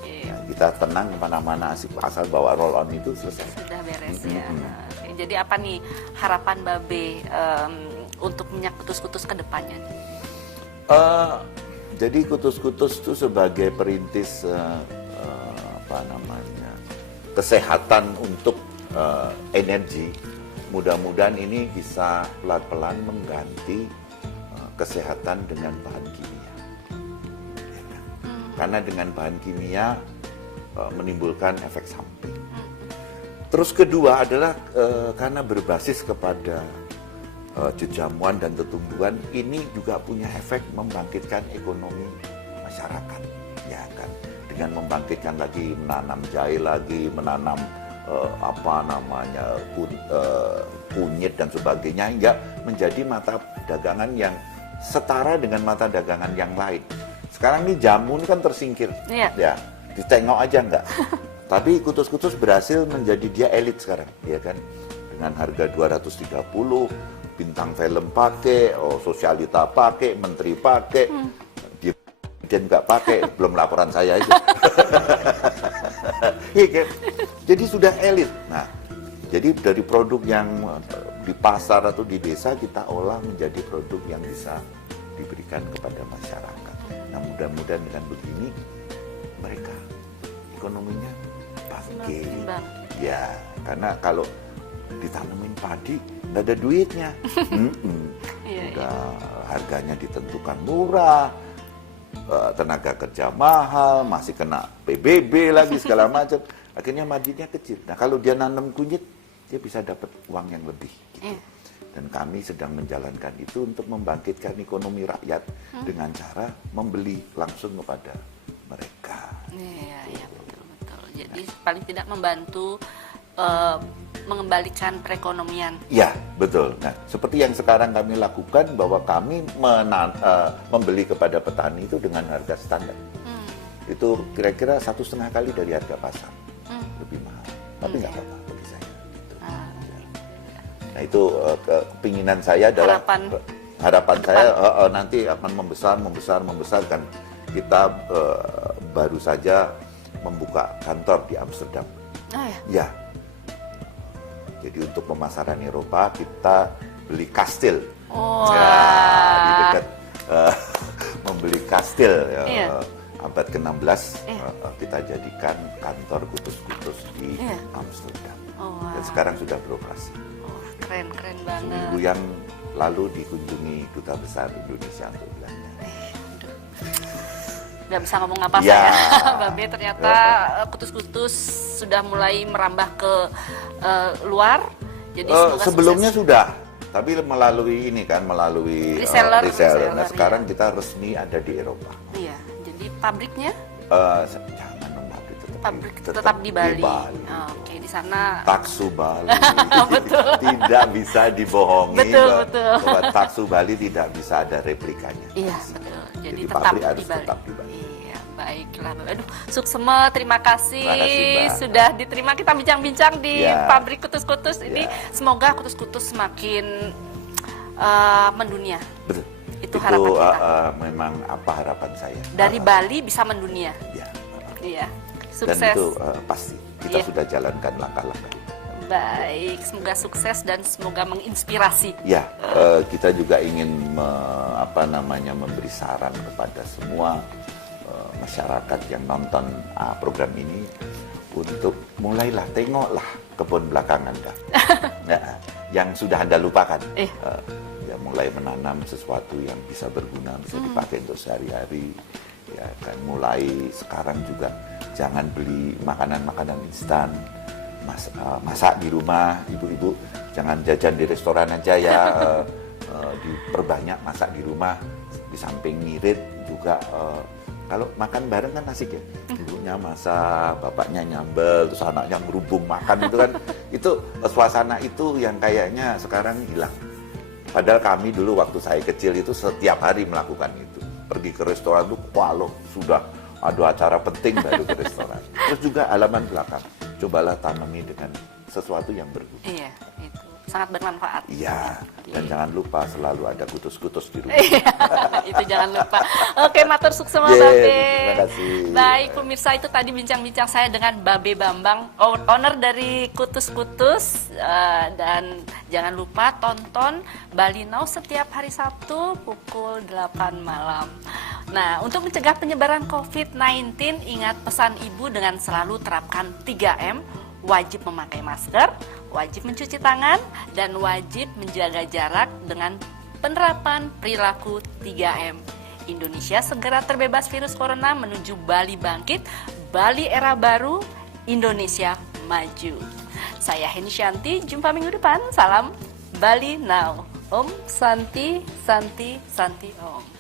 Ya, kita tenang kemana-mana asal bawa roll on itu selesai. Sudah beres ya. Oke, jadi apa nih harapan Babe untuk minyak kutus-kutus ke depannya nih? Jadi kutus-kutus itu sebagai perintis kesehatan untuk energi. Mudah-mudahan ini bisa pelan-pelan mengganti kesehatan dengan bahan kimia. Ya kan? Karena dengan bahan kimia menimbulkan efek samping. Terus kedua adalah karena berbasis kepada jejamuan dan tetumbuhan, ini juga punya efek membangkitkan ekonomi masyarakat, ya kan? Dengan membangkitkan lagi, menanam jahe lagi, menanam kunyit dan sebagainya, hingga menjadi mata dagangan yang setara dengan mata dagangan yang lain. Sekarang ini jamu ini kan tersingkir, ya, ditengok aja enggak. Tapi kutus-kutus berhasil menjadi dia elit sekarang, ya kan? Dengan harga 230, bintang film pakai, sosialita pakai, menteri pakai, dia nggak pakai, belum laporan saya aja. Jadi sudah elit. Nah, jadi dari produk yang di pasar atau di desa kita olah menjadi produk yang bisa diberikan kepada masyarakat. Nah, mudah-mudahan dengan begini mereka ekonominya bangkit. Ya, karena kalau Ditanemin padi, nggak ada duitnya. Iya, Udah harganya ditentukan murah, tenaga kerja mahal, masih kena PBB lagi segala macam. Akhirnya marginnya kecil. Nah kalau dia nanam kunyit, dia bisa dapat uang yang lebih. Gitu. Iya. Dan kami sedang menjalankan itu untuk membangkitkan ekonomi rakyat dengan cara membeli langsung kepada mereka. Iya, iya, betul. Jadi paling tidak membantu mengembalikan perekonomian. Ya, betul. Nah, seperti yang sekarang kami lakukan bahwa kami membeli kepada petani itu dengan harga standar. Itu kira-kira 1,5 kali dari harga pasar. Lebih mahal. Tapi nggak apa-apa bagi saya. Gitu. Nah, itu kepinginan saya adalah harapan saya nanti akan membesar kan. Kita baru saja membuka kantor di Amsterdam. Oh, ya? Ya. Jadi untuk pemasaran Eropa kita beli kastil. Oh. Ya, di dekat membeli kastil Iya. abad ke-16 kita jadikan kantor kutus-kutus di Amsterdam. Oh, Dan sekarang sudah beroperasi. Oh, keren banget. Minggu yang lalu dikunjungi Duta Besar Indonesia untuk Belanda. Nggak bisa ngomong apa Ya. saya. Babe ternyata kutus-kutus sudah mulai merambah ke luar. Jadi semoga sebelumnya sukses. sudah, tapi melalui ini kan, melalui Reseller, Nah, ya. sekarang kita resmi ada di Eropa. Iya, jadi pabriknya Jangan pabrik pabrik tetap di Bali. Oh, oke, di sana. Taksu Bali. Betul. Tidak bisa dibohongi. Betul. Bahwa Taksu Bali tidak bisa ada replikanya. Iya, betul. Jadi tetap pabrik di harus Bali. tetap di Bali. Iya, baiklah. Aduh, Suksema, terima kasih, Terima kasih, Mbak. sudah diterima kita bincang-bincang di Ya. pabrik kutus-kutus ini. Ya. Semoga kutus-kutus semakin mendunia. Betul. Itu harapan kita. Memang apa harapan saya. Dari Bali bisa mendunia. Ya. Iya. Dan Sukses. itu pasti kita Iya. sudah jalankan langkah-langkah. Baik, semoga sukses dan semoga menginspirasi. Ya, kita juga ingin memberi saran kepada semua masyarakat yang nonton program ini untuk mulailah, tengoklah kebun belakang Anda. Ya, yang sudah Anda lupakan. Ya, mulai menanam sesuatu yang bisa berguna, bisa dipakai untuk sehari-hari. Ya kan, mulai sekarang juga jangan beli makanan-makanan instan. Masak di rumah, ibu-ibu jangan jajan di restoran aja ya, diperbanyak masak di rumah. Di samping ngirit juga kalau makan bareng kan asik ya, ibunya masak, bapaknya nyambel, terus anaknya ngerubung makan itu kan, itu suasana itu yang kayaknya sekarang hilang. Padahal kami dulu waktu saya kecil itu setiap hari melakukan itu, pergi ke restoran tuh kalau sudah ada acara penting baru ke restoran. Terus juga halaman belakang, cobalah tanami dengan sesuatu yang berguna. Iya, itu sangat bermanfaat. Iya, dan jangan lupa selalu ada kutus-kutus di rumah. Iya, itu jangan lupa. Oke, matur suksema Yeah, Babe. terima kasih. Baik, pemirsa, itu tadi bincang-bincang saya dengan Babe Bambang, owner dari Kutus-Kutus. Dan jangan lupa tonton Bali Now setiap hari Sabtu pukul 8 malam. Nah, untuk mencegah penyebaran COVID-19, ingat pesan ibu dengan selalu terapkan 3M, wajib memakai masker, wajib mencuci tangan, dan wajib menjaga jarak dengan penerapan perilaku 3M. Indonesia segera terbebas virus corona menuju Bali bangkit, Bali era baru, Indonesia maju. Saya Heni Shanti, jumpa minggu depan. Salam Bali Now. Om Santi, Santi, Santi Om.